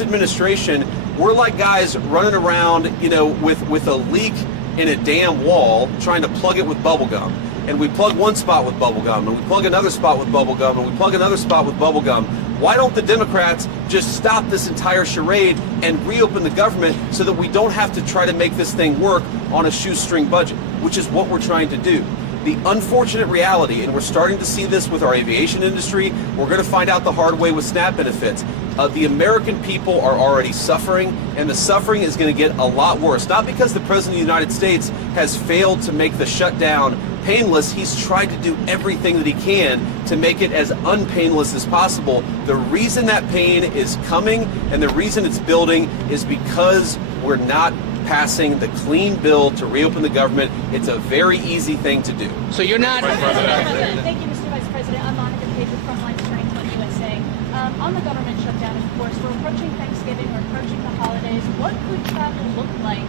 this administration, we're like guys running around, with a leak in a damn wall, trying to plug it with bubble gum. And we plug one spot with bubble gum, and we plug another spot with bubble gum, and we plug another spot with bubble gum. Why don't the Democrats just stop this entire charade and reopen the government so that we don't have to try to make this thing work on a shoestring budget, which is what we're trying to do. The unfortunate reality, and we're starting to see this with our aviation industry, we're going to find out the hard way with SNAP benefits. The American people are already suffering, and the suffering is going to get a lot worse. Not because the President of the United States has failed to make the shutdown painless. He's tried to do everything that he can to make it as unpainless as possible. The reason that pain is coming and the reason it's building is because we're not passing the clean bill to reopen the government. It's a very easy thing to do. So you're not... Thank you, Mr. Vice President. I'm Monica Page with Frontline Strength on USA. On the government shutdown, of course, we're approaching Thanksgiving, we're approaching the holidays. What could travel look like,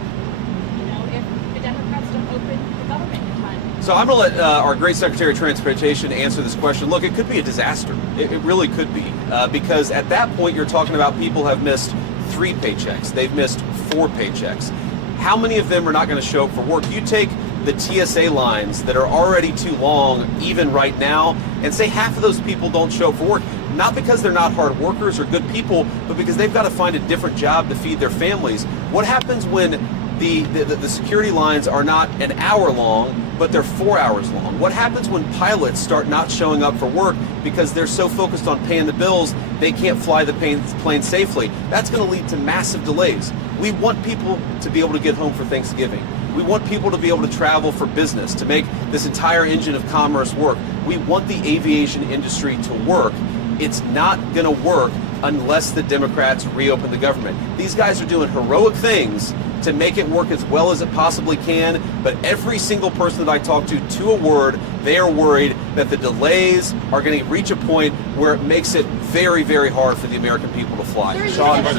if the Democrats don't open the government in time? So I'm going to let our great Secretary of Transportation answer this question. Look, it could be a disaster. It really could be. Because at that point, you're talking about people have missed 3 paychecks. They've missed 4 paychecks. How many of them are not going to show up for work? You take the TSA lines that are already too long, even right now, and say half of those people don't show up for work. Not because they're not hard workers or good people, but because they've got to find a different job to feed their families. What happens when the security lines are not an hour long, but they're 4 hours long? What happens when pilots start not showing up for work because they're so focused on paying the bills, they can't fly the plane safely? That's going to lead to massive delays. We want people to be able to get home for Thanksgiving. We want people to be able to travel for business, to make this entire engine of commerce work. We want the aviation industry to work. It's not going to work unless the Democrats reopen the government. These guys are doing heroic things to make it work as well as it possibly can, but every single person that I talk to a word, they are worried that the delays are going to reach a point where it makes it very, very hard for the American people to fly. Sean? To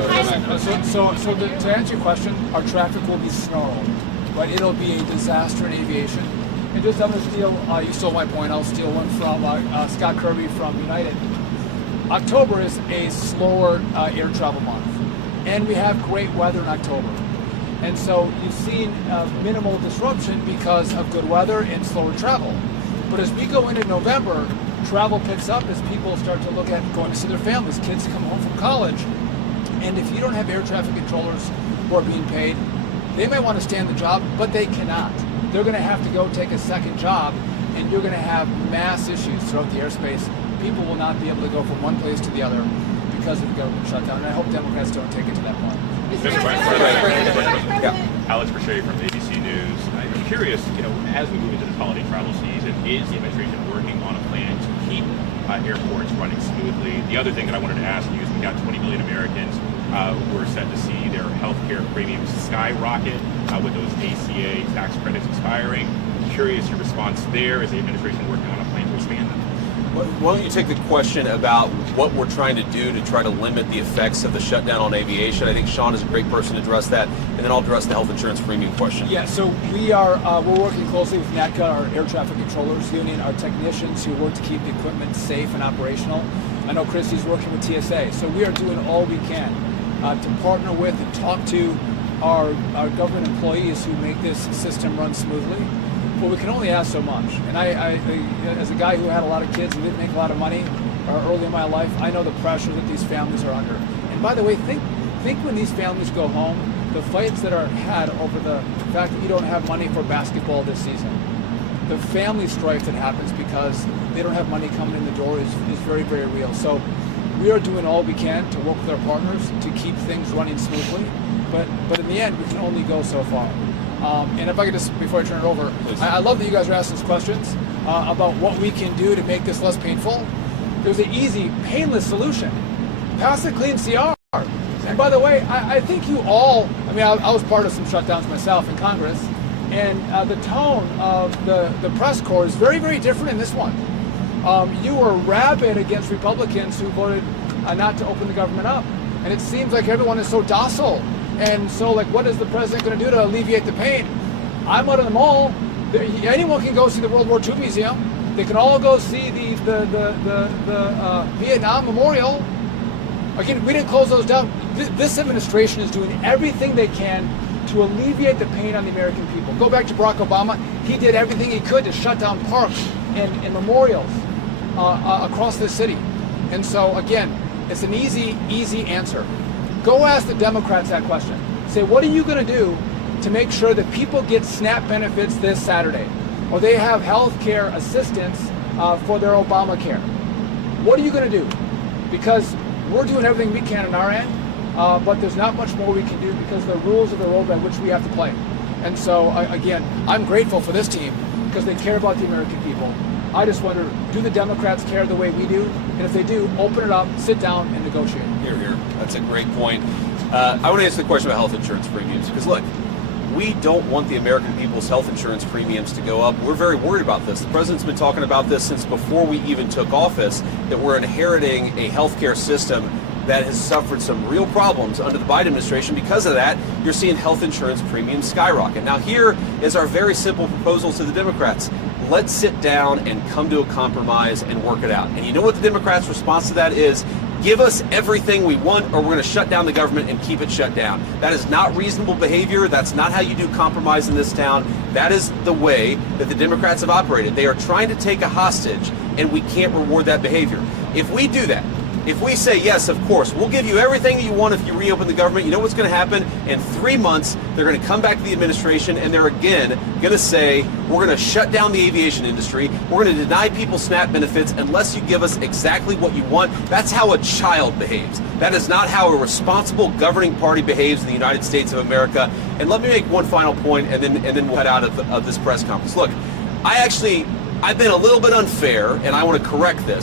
answer your question, our traffic will be snarled, but it'll be a disaster in aviation. And just I'm going to steal, you stole my point, I'll steal one from Scott Kirby from United. October is a slower air travel month, and we have great weather in October. And so you've seen minimal disruption because of good weather and slower travel. But as we go into November, travel picks up as people start to look at going to see their families. Kids come home from college. And if you don't have air traffic controllers who are being paid, they might want to stay on the job, but they cannot. They're going to have to go take a second job, and you're going to have mass issues throughout the airspace. People will not be able to go from one place to the other because of the government shutdown. And I hope Democrats don't take it to that point. Alex Brachet from ABC News. I'm curious, as we move into this holiday travel season, is the administration working on a plan to keep airports running smoothly? The other thing that I wanted to ask you is we got 20 million Americans who are set to see their health care premiums skyrocket with those ACA tax credits expiring. Curious your response there. Is the administration working on a plan to expand them? Why don't you take the question about what we're trying to do to try to limit the effects of the shutdown on aviation? I think Sean is a great person to address that, and then I'll address the health insurance premium question. Yeah, so we're working closely with NATCA, our air traffic controllers union, our technicians who work to keep the equipment safe and operational. I know Christy's working with TSA, so we are doing all we can to partner with and talk to our government employees who make this system run smoothly. But we can only ask so much. And I, as a guy who had a lot of kids and didn't make a lot of money early in my life, I know the pressure that these families are under. And by the way, think when these families go home, the fights that are had over the fact that you don't have money for basketball this season. The family strife that happens because they don't have money coming in the door is very, very real. So we are doing all we can to work with our partners to keep things running smoothly. But in the end, we can only go so far. And if I could just, before I turn it over, I love that you guys are asking us questions about what we can do to make this less painful. There's an easy, painless solution. Pass a clean CR. And by the way, I think you all, I was part of some shutdowns myself in Congress, and the tone of the press corps is very, very different in this one. You were rabid against Republicans who voted not to open the government up. And it seems like everyone is so docile. And so, what is the president going to do to alleviate the pain? I'm out of the mall. Anyone can go see the World War II Museum. They can all go see the Vietnam Memorial. Again, we didn't close those down. This administration is doing everything they can to alleviate the pain on the American people. Go back to Barack Obama. He did everything he could to shut down parks and memorials across this city. And so, again, it's an easy answer. Go ask the Democrats that question. Say, what are you going to do to make sure that people get SNAP benefits this Saturday? Or they have health care assistance for their Obamacare? What are you going to do? Because we're doing everything we can on our end, but there's not much more we can do because the rules of the road by which we have to play. And so, again, I'm grateful for this team because they care about the American people. I just wonder, do the Democrats care the way we do? And if they do, open it up, sit down, and negotiate. Here, here. That's a great point. I want to answer the question about health insurance premiums because, look, we don't want the American people's health insurance premiums to go up. We're very worried about this. The president's been talking about this since before we even took office, that we're inheriting a healthcare system that has suffered some real problems under the Biden administration. Because of that, you're seeing health insurance premiums skyrocket. Now, here is our very simple proposal to the Democrats. Let's sit down and come to a compromise and work it out. And you know what the Democrats' response to that is? Give us everything we want or we're going to shut down the government and keep it shut down. That is not reasonable behavior. That's not how you do compromise in this town. That is the way that the Democrats have operated. They are trying to take a hostage, and we can't reward that behavior. If we do that, if we say, yes, of course, we'll give you everything you want if you reopen the government, you know what's going to happen? In 3 months, they're going to come back to the administration and they're again going to say, we're going to shut down the aviation industry. We're going to deny people SNAP benefits unless you give us exactly what you want. That's how a child behaves. That is not how a responsible governing party behaves in the United States of America. And let me make one final point, and then we'll head out of this press conference. Look, I've been a little bit unfair, and I want to correct this.